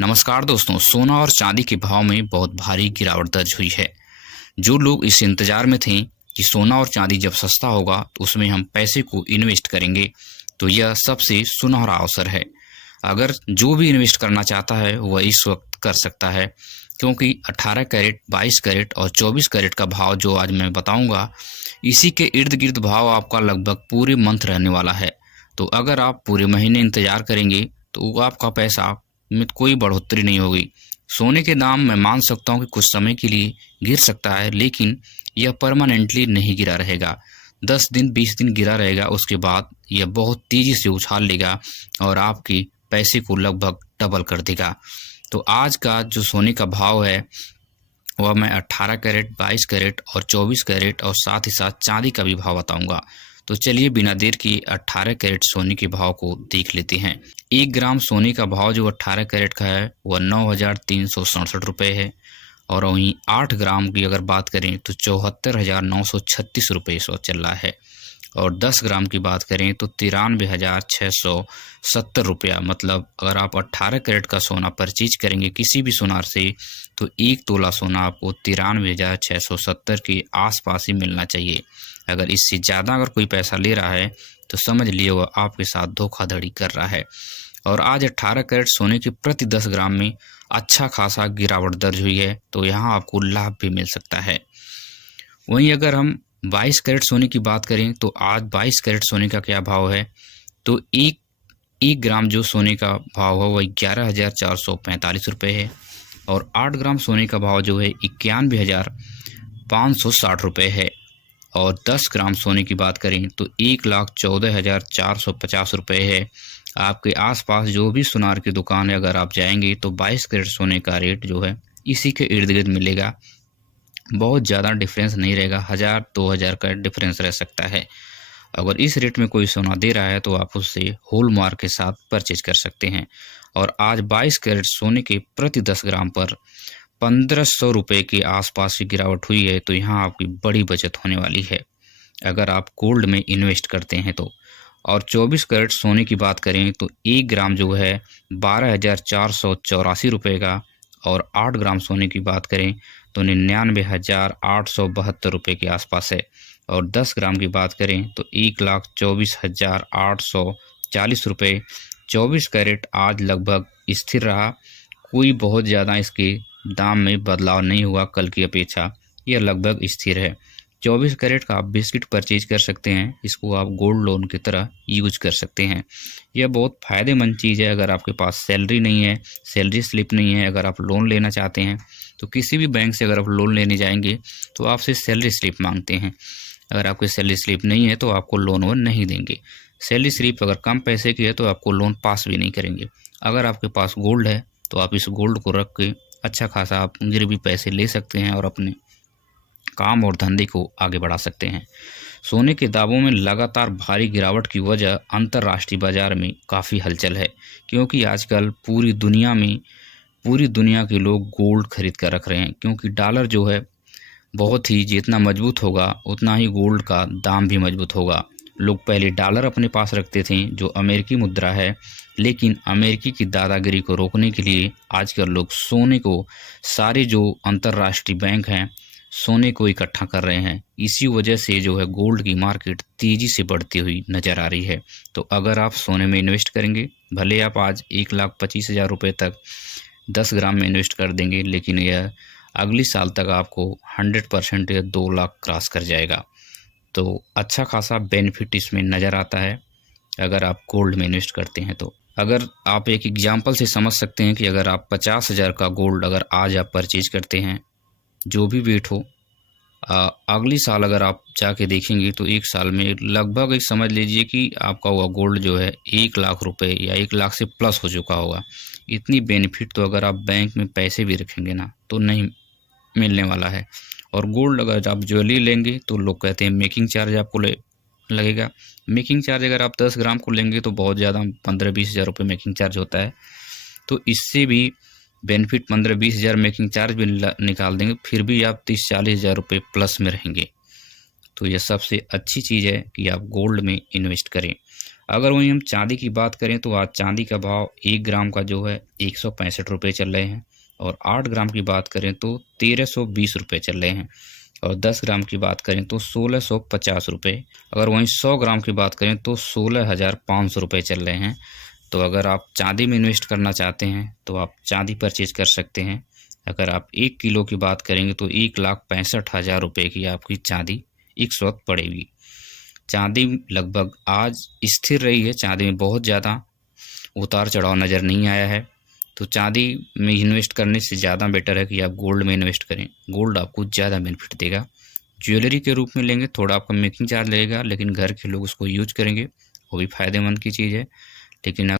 नमस्कार दोस्तों, सोना और चांदी के भाव में बहुत भारी गिरावट दर्ज हुई है। जो लोग इस इंतजार में थे कि सोना और चांदी जब सस्ता होगा तो उसमें हम पैसे को इन्वेस्ट करेंगे, तो यह सबसे सुनहरा अवसर है। अगर जो भी इन्वेस्ट करना चाहता है वह इस वक्त कर सकता है, क्योंकि 18 कैरेट, 22 कैरेट और 24 कैरेट का भाव जो आज मैं बताऊंगा, इसी के इर्द गिर्द भाव आपका लगभग पूरे मंथ रहने वाला है। तो अगर आप पूरे महीने इंतजार करेंगे तो आपका पैसा में कोई बढ़ोतरी नहीं होगी। सोने के दाम मैं मान सकता हूँ कि कुछ समय के लिए गिर सकता है, लेकिन यह परमानेंटली नहीं गिरा रहेगा। 10 दिन 20 दिन गिरा रहेगा, उसके बाद यह बहुत तेजी से उछाल लेगा और आपके पैसे को लगभग डबल कर देगा। तो आज का जो सोने का भाव है वह मैं 18 कैरेट, 22 कैरेट और 24 कैरेट और साथ ही साथ चांदी का भी भाव बताऊंगा। तो चलिए बिना देर किए 18 कैरेट सोने के भाव को देख लेते हैं। 1 ग्राम सोने का भाव जो 18 कैरेट का है वह 9,367 रुपये है, और वहीं 8 ग्राम की अगर बात करें तो 74,936 रुपये इस वक्त चल रहा है, और 10 ग्राम की बात करें तो 93,670 रुपया। मतलब अगर आप 18 कैरेट का सोना परचेज करेंगे किसी भी सुनार से, तो 1 तोला सोना आपको 93,670 के आसपास ही मिलना चाहिए। अगर इससे ज़्यादा अगर कोई पैसा ले रहा है तो समझ लिए वह आपके साथ धोखाधड़ी कर रहा है। और आज 18 कैरेट सोने के प्रति 10 ग्राम में अच्छा खासा गिरावट दर्ज हुई है, तो यहाँ आपको लाभ भी मिल सकता है। वहीं अगर हम 22 कैरेट सोने की बात करें तो आज 22 कैरेट सोने का क्या भाव है, तो एक ग्राम जो सोने का भाव है वह 11,445 रुपये है, और 8 ग्राम सोने का भाव जो है 91,560 रुपये है, और 10 ग्राम सोने की बात करें तो 1,14,450 रुपये है। आपके आसपास जो भी सुनार की दुकान है अगर आप जाएंगे तो 22 कैरेट सोने का रेट जो है इसी के इर्द गिर्द मिलेगा। बहुत ज़्यादा डिफरेंस नहीं रहेगा, 1,000-2,000 का डिफरेंस रह सकता है। अगर इस रेट में कोई सोना दे रहा है तो आप उससे होल मार्क के साथ परचेज कर सकते हैं। और आज 22 कैरेट सोने के प्रति 10 ग्राम पर 1,500 रुपये के आसपास की गिरावट हुई है, तो यहाँ आपकी बड़ी बचत होने वाली है अगर आप गोल्ड में इन्वेस्ट करते हैं तो। और 24 कैरेट सोने की बात करें तो 1 ग्राम जो है 12,484 रुपये का, और 8 ग्राम सोने की बात करें तो 99,872 रुपये के आसपास है, और 10 ग्राम की बात करें तो 1,24,840 रुपये। 24 कैरेट आज लगभग स्थिर रहा, कोई बहुत ज़्यादा इसके दाम में बदलाव नहीं हुआ कल की अपेक्षा, यह लगभग स्थिर है। 24 कैरेट का आप बिस्किट परचेज कर सकते हैं, इसको आप गोल्ड लोन की तरह यूज कर सकते हैं। यह बहुत फ़ायदेमंद चीज़ है। अगर आपके पास सैलरी नहीं है, सैलरी स्लिप नहीं है, अगर आप लोन लेना चाहते हैं तो किसी भी बैंक से अगर आप लोन लेने जाएंगे तो आपसे सैलरी स्लिप मांगते हैं। अगर आपकी सैलरी स्लिप नहीं है तो आपको लोन वोन नहीं देंगे। सैलरी स्लिप अगर कम पैसे की है तो आपको लोन पास भी नहीं करेंगे। अगर आपके पास गोल्ड है तो आप इस गोल्ड को रख के अच्छा खासा आप गिरवी पैसे ले सकते हैं और अपने काम और धंधे को आगे बढ़ा सकते हैं। सोने के दामों में लगातार भारी गिरावट की वजह अंतर्राष्ट्रीय बाजार में काफ़ी हलचल है, क्योंकि आजकल पूरी दुनिया के लोग गोल्ड खरीद कर रख रहे हैं, क्योंकि डॉलर जो है बहुत ही जितना मजबूत होगा उतना ही गोल्ड का दाम भी मजबूत होगा। लोग पहले डॉलर अपने पास रखते थे जो अमेरिकी मुद्रा है, लेकिन अमेरिकी की दादागिरी को रोकने के लिए आजकल लोग सोने को, सारे जो अंतर्राष्ट्रीय बैंक हैं सोने को इकट्ठा कर रहे हैं। इसी वजह से जो है गोल्ड की मार्केट तेज़ी से बढ़ती हुई नज़र आ रही है। तो अगर आप सोने में इन्वेस्ट करेंगे, भले आप आज 1,25,000 रुपये तक 10 ग्राम में इन्वेस्ट कर देंगे, लेकिन यह अगली साल तक आपको 100% या 2 लाख क्रॉस कर जाएगा। तो अच्छा खासा बेनिफिट इसमें नज़र आता है अगर आप गोल्ड में इन्वेस्ट करते हैं तो। अगर आप एक एग्जांपल से समझ सकते हैं कि अगर आप 50,000 का गोल्ड अगर आज आप परचेज करते हैं, जो भी वेट हो, अगली साल अगर आप जाके देखेंगे तो 1 साल में लगभग एक समझ लीजिए कि आपका हुआ गोल्ड जो है 1 लाख रुपए या 1 लाख से प्लस हो चुका होगा। इतनी बेनिफिट तो अगर आप बैंक में पैसे भी रखेंगे ना तो नहीं मिलने वाला है। और गोल्ड अगर आप ज्वेलरी लेंगे तो लोग कहते हैं मेकिंग चार्ज आपको लगेगा। मेकिंग चार्ज अगर आप 10 ग्राम को लेंगे तो बहुत ज़्यादा 15-20 हज़ार रुपये मेकिंग चार्ज होता है। तो इससे भी बेनिफिट 15-20 हज़ार मेकिंग चार्ज भी निकाल देंगे, फिर भी आप 30-40 हज़ार रुपये प्लस में रहेंगे। तो यह सबसे अच्छी चीज़ है कि आप गोल्ड में इन्वेस्ट करें। अगर वहीं हम चांदी की बात करें तो आज चांदी का भाव 1 ग्राम का जो है 165 रुपये चल रहे हैं, और 8 ग्राम की बात करें तो 1320 रुपये चल रहे हैं, और 10 ग्राम की बात करें तो 1650 रुपये। अगर वहीं 100 ग्राम की बात करें तो 16,500 रुपये चल रहे हैं। तो अगर आप चांदी में इन्वेस्ट करना चाहते हैं तो आप चांदी परचेज कर सकते हैं। अगर आप 1 किलो की बात करेंगे तो 1,65,000 रुपये की आपकी चांदी इस वक्त पड़ेगी। चांदी लगभग आज स्थिर रही है, चांदी में बहुत ज़्यादा उतार चढ़ाव नज़र नहीं आया है। तो चांदी में इन्वेस्ट करने से ज़्यादा बेटर है कि आप गोल्ड में इन्वेस्ट करें, गोल्ड आपको ज़्यादा बेनिफिट देगा। ज्वेलरी के रूप में लेंगे थोड़ा आपका मेकिंग चार्ज लगेगा, लेकिन घर के लोग उसको यूज करेंगे, वो भी फ़ायदेमंद की चीज़ है। लेकिन